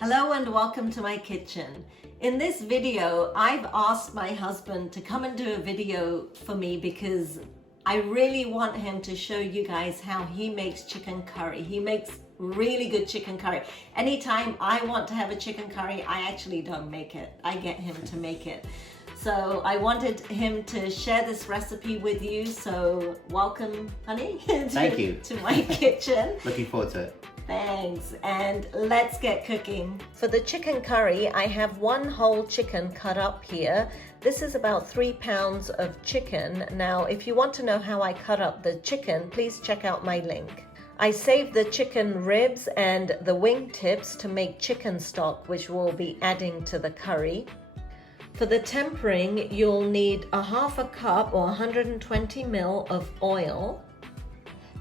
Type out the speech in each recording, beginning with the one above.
Hello and welcome to my kitchen. In this video, I've asked my husband to come and do a video for me because I really want him to show you guys how he makes chicken curry. He makes really good chicken curry. Anytime I want to have a chicken curry, I actually don't make it. I get him to make it. So I wanted him to share this recipe with you. So welcome, honey, Thank you. to my kitchen. Looking forward to it. Thanks, and let's get cooking. For the chicken curry, I have one whole chicken cut up here. This is about 3 pounds of chicken. Now, if you want to know how I cut up the chicken, please check out my link. I saved the chicken ribs and the wing tips to make chicken stock, which we'll be adding to the curry. For the tempering, you'll need a half a cup or 120 ml of oil,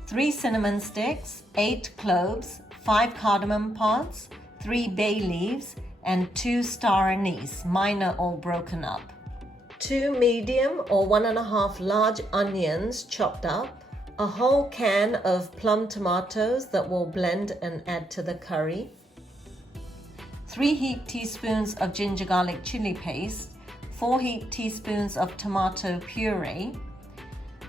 3 cinnamon sticks, 8 cloves, 5 cardamom pods, 3 bay leaves, and 2 star anise. Mine are all broken up. 2 medium or 1.5 large onions chopped up, a whole can of plum tomatoes that we'll blend and add to the curry, 3 heaped teaspoons of ginger garlic chili paste, 4 heaped teaspoons of tomato puree,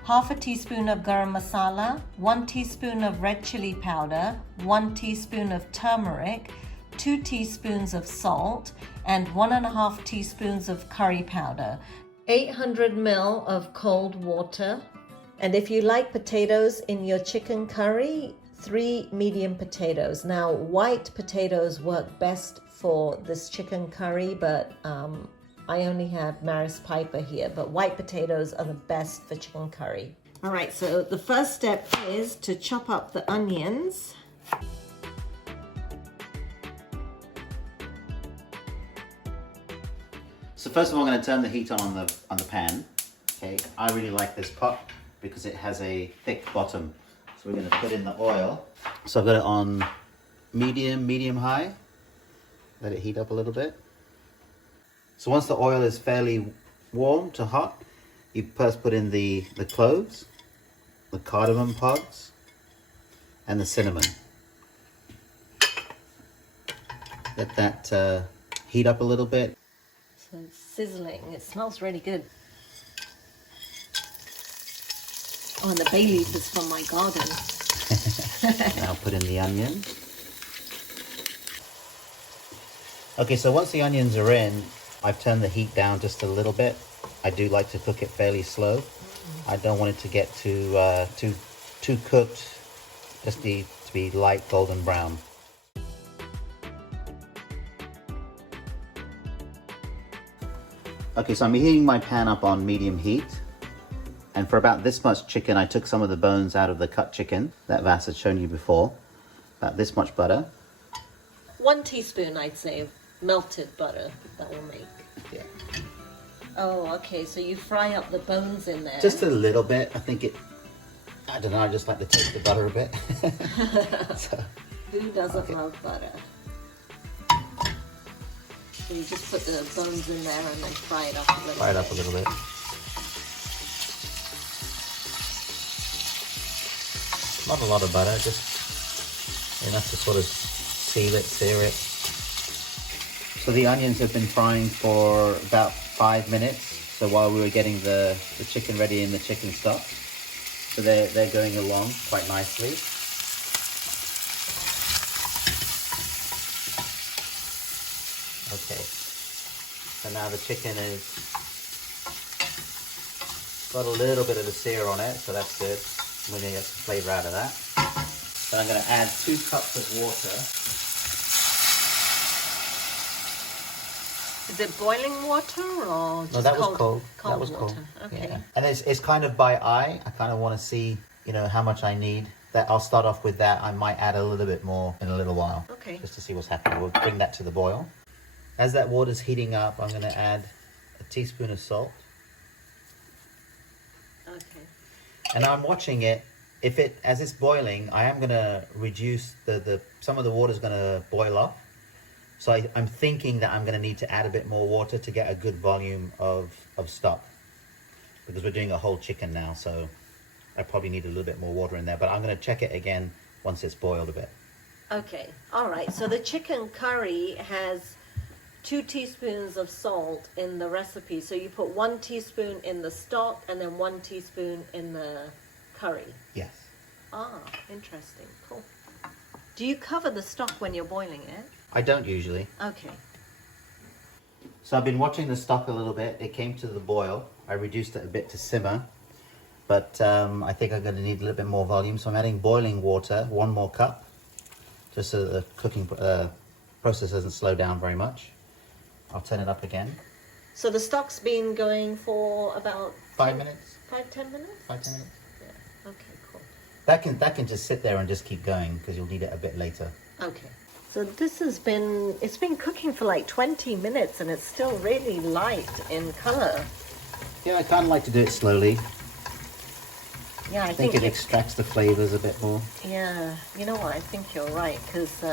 half a teaspoon of garam masala, 1 teaspoon of red chili powder, 1 teaspoon of turmeric, 2 teaspoons of salt, and 1.5 teaspoons of curry powder, 800 ml of cold water. And if you like potatoes in your chicken curry, 3 medium potatoes. Now, white potatoes work best for this chicken curry, but I only have Maris Piper here, but white potatoes are the best for chicken curry. All right, so the first step is to chop up the onions. So first of all, I'm going to turn the heat on the pan. Okay, I really like this pot because it has a thick bottom. So we're going to put in the oil. So I've got it on medium high. Let it heat up a little bit. So once the oil is fairly warm to hot, you first put in the cloves, the cardamom pods, and the cinnamon. Let that heat up a little bit. So it's sizzling. It smells really good. Oh, and the bay leaf is from my garden. Now put in the onion. Okay, so once the onions are in, I've turned the heat down just a little bit. I do like to cook it fairly slow. I don't want it to get too cooked. Just need to be light golden brown. Okay, so I'm heating my pan up on medium heat. And for about this much chicken, I took some of the bones out of the cut chicken that Vas had shown you before. About this much butter. 1 teaspoon, I'd say, of melted butter that will make. Yeah. Oh, okay, so you fry up the bones in there. Just a little bit. I don't know, I just like to taste the butter a bit. So, who doesn't love butter? So you just put the bones in there and then fry it up a little bit. Fry it up a little bit. Not a lot of butter, just enough to sort of seal it, sear it. So the onions have been frying for about 5 minutes. So while we were getting the chicken ready in the chicken stock. So they're going along quite nicely. Okay. So now the chicken is got a little bit of a sear on it, so that's good. We're going to get some flavor out of that. So I'm going to add 2 cups of water. Is it boiling water or just No, that cold? was cold. Cold That was water. cold. Okay. Yeah. And it's kind of by eye. I kind of want to see, how much I need. That I'll start off with that. I might add a little bit more in a little while. Okay. Just to see what's happening. We'll bring that to the boil. As that water's heating up, I'm going to add a teaspoon of salt. Okay. And I'm watching it. As it's boiling, I am going to reduce some of the water's going to boil off. So I'm thinking that I'm going to need to add a bit more water to get a good volume of stock. Because we're doing a whole chicken now, so I probably need a little bit more water in there. But I'm going to check it again once it's boiled a bit. Okay, all right. So the chicken curry has 2 teaspoons of salt in the recipe. So you put 1 teaspoon in the stock and then 1 teaspoon in the curry. Yes. Ah, interesting. Cool. Do you cover the stock when you're boiling it? I don't usually. Okay. So I've been watching the stock a little bit. It came to the boil. I reduced it a bit to simmer, but I think I'm going to need a little bit more volume. So I'm adding boiling water, 1 more cup, just so the cooking process doesn't slow down very much. I'll turn it up again. So the stock's been going for about 5 minutes. 5-10 minutes? 5-10 minutes. Yeah. Okay, cool. That can just sit there and just keep going because you'll need it a bit later. Okay. So this it's been cooking for like 20 minutes and it's still really light in color. Yeah, I kind of like to do it slowly. Yeah, I think it extracts the flavors a bit more. Yeah, you know what? I think you're right because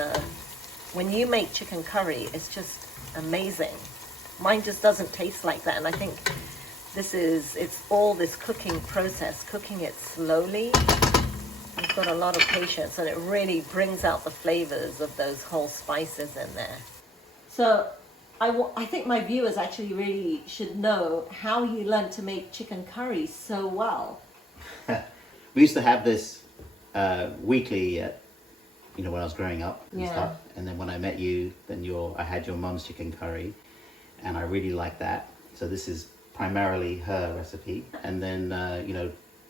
when you make chicken curry, it's just amazing. Mine just doesn't taste like that, and I think it's all this cooking process, cooking it slowly. You've got a lot of patience, and it really brings out the flavors of those whole spices in there. So I think my viewers actually really should know how you learned to make chicken curry so well. We used to have this weekly, when I was growing up and stuff. And then when I met you, then I had your mom's chicken curry, and I really liked that. So this is primarily her recipe. And then,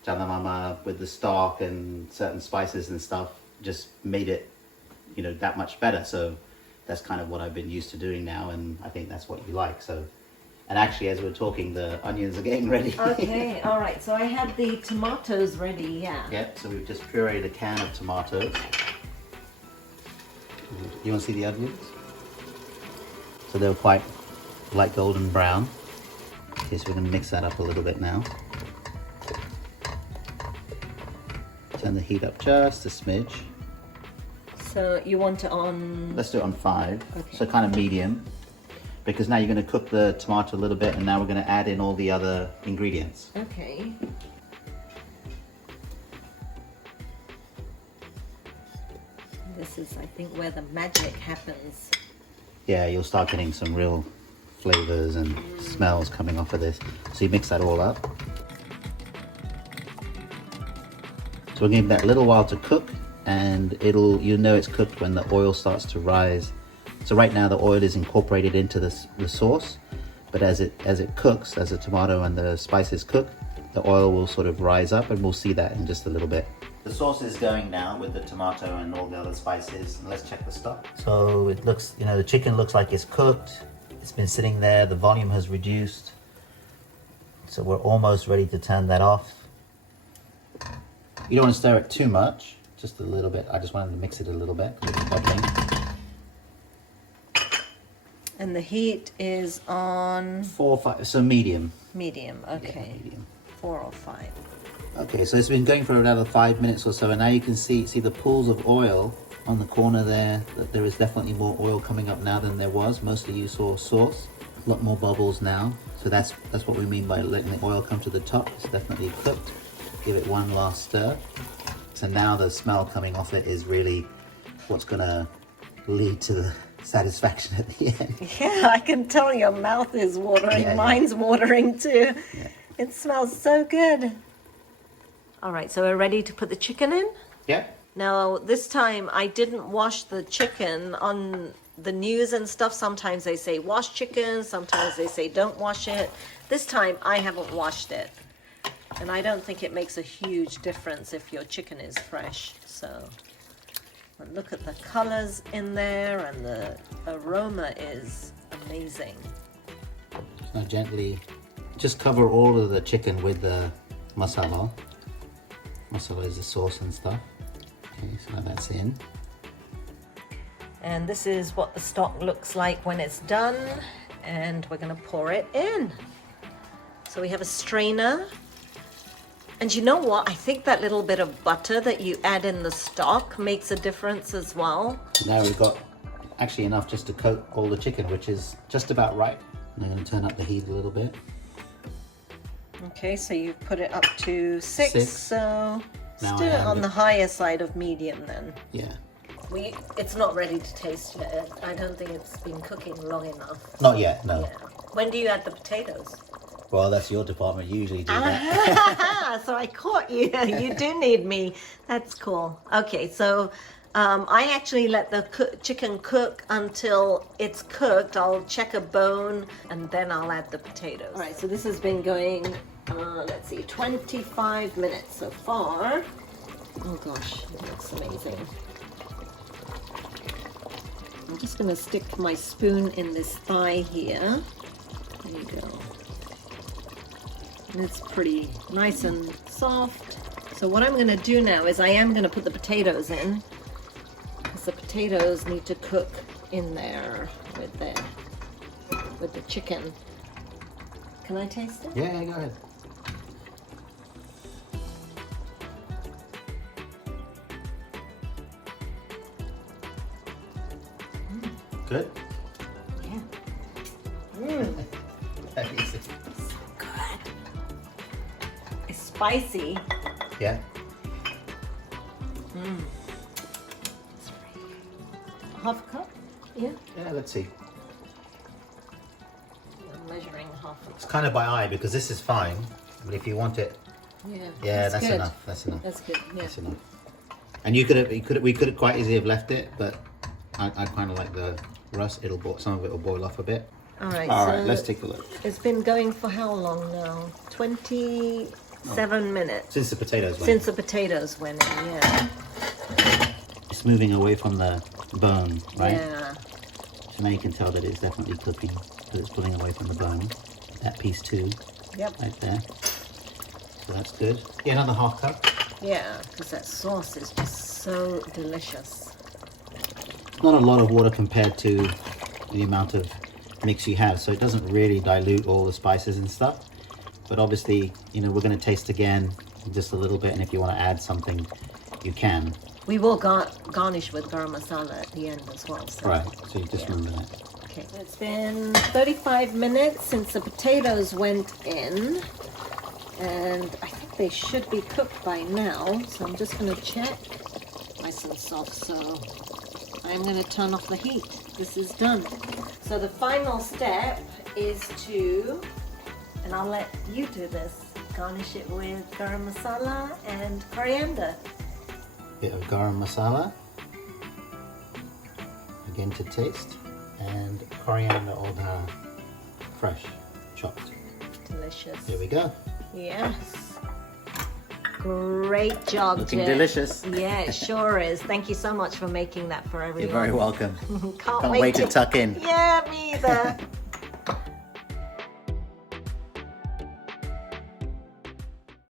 Chana Mama with the stock and certain spices and stuff just made it, that much better. So that's kind of what I've been used to doing now, and I think that's what you like. So, and actually, as we're talking, the onions are getting ready. Okay, all right. So I have the tomatoes ready, yeah. Yep, so we've just pureed a can of tomatoes. You want to see the onions? So they're quite light golden brown. Okay, so we're going to mix that up a little bit now. Turn the heat up just a smidge. So you want it on... Let's do it on 5, okay. So kind of medium. Because now you're going to cook the tomato a little bit, and now we're going to add in all the other ingredients. Okay. This is, I think, where the magic happens. Yeah, you'll start getting some real flavors and smells coming off of this. So you mix that all up. So we'll give that a little while to cook, and you'll know it's cooked when the oil starts to rise. So right now the oil is incorporated into the sauce, but as it cooks, as the tomato and the spices cook, the oil will sort of rise up, and we'll see that in just a little bit. The sauce is going now with the tomato and all the other spices, and let's check the stock. So it looks, the chicken looks like it's cooked. It's been sitting there, the volume has reduced. So we're almost ready to turn that off. You don't want to stir it too much, just a little bit. I just wanted to mix it a little bit because it's bubbling. And the heat is on 4 or 5, so medium. medium. Okay. Yeah, medium. 4 or 5. Okay, so it's been going for another 5 minutes or so, and now you can see the pools of oil on the corner there. That there is definitely more oil coming up now than there was. Mostly you saw sauce. A lot more bubbles now. So that's what we mean by letting the oil come to the top. It's definitely cooked. Give it one last stir. So now the smell coming off it is really what's gonna lead to the satisfaction at the end. Yeah, I can tell your mouth is watering. Yeah, Mine's watering too. Yeah. It smells so good. All right, so we're ready to put the chicken in? Yeah. Now, this time I didn't wash the chicken. On the news and stuff, sometimes they say wash chicken, sometimes they say don't wash it. This time I haven't washed it. And I don't think it makes a huge difference if your chicken is fresh. So, and look at the colors in there, and the aroma is amazing. Now gently just cover all of the chicken with the masala. Masala is the sauce and stuff. Okay, so now that's in. And this is what the stock looks like when it's done. And we're going to pour it in. So we have a strainer. And you know what? I think that little bit of butter that you add in the stock makes a difference as well. Now we've got actually enough just to coat all the chicken, which is just about right. And I'm going to turn up the heat a little bit. Okay, so you put it up to 6. So Now let's do it on the higher side of medium then. Yeah. It's not ready to taste yet. I don't think it's been cooking long enough. Not yet, no. Yeah. When do you add the potatoes? Well, that's your department. You usually do that. So I caught you. You do need me. That's cool. Okay, so I actually let the chicken cook until it's cooked. I'll check a bone and then I'll add the potatoes. All right, so this has been going, let's see, 25 minutes so far. Oh gosh, it looks amazing. I'm just going to stick my spoon in this thigh here. There you go. And it's pretty nice and soft. So what I'm going to do now is I am going to put the potatoes in, because the potatoes need to cook in there with the chicken. Can I taste it? Yeah, go ahead. Good? Yeah. Easy. Good. It's spicy. Yeah. Half a cup? Yeah. Yeah, let's see. I'm measuring half a cup. It's kind of by eye because this is fine, but if you want it, Yeah, that's good. enough. That's enough. That's good. Yeah. That's enough. And we could have quite easily have left it, but I kind of like the rust. Some of it will boil off a bit. All right. All so right, let's take a look. It's been going for how long now? 27 minutes. Since the potatoes went. Since the potatoes went in, yeah. It's moving away from the bone, right? Yeah. So now you can tell that it's definitely cooking, because it's pulling away from the bone. That piece too, Yep. right there. So that's good. Yeah, another half cup. Yeah, because that sauce is just so delicious. Not a lot of water compared to the amount of mix you have, so it doesn't really dilute all the spices and stuff. But obviously, we're going to taste again just a little bit, and if you want to add something, you can. We will garnish with garam masala at the end as well. So. Right, so you just remember that. Okay, it's been 35 minutes since the potatoes went in, and I think they should be cooked by now. So I'm just going to check. Nice and soft, so I'm going to turn off the heat. This is done. So the final step is to, and I'll let you do this, garnish it with garam masala and coriander. Bit of garam masala, again to taste, and coriander or the fresh chopped. Delicious. Here we go. Yes. Great job, Looking Jim. delicious. Yeah, it sure is. Thank you so much for making that for everyone. You're very welcome. Can't Can't wait to tuck in. Yeah, me either.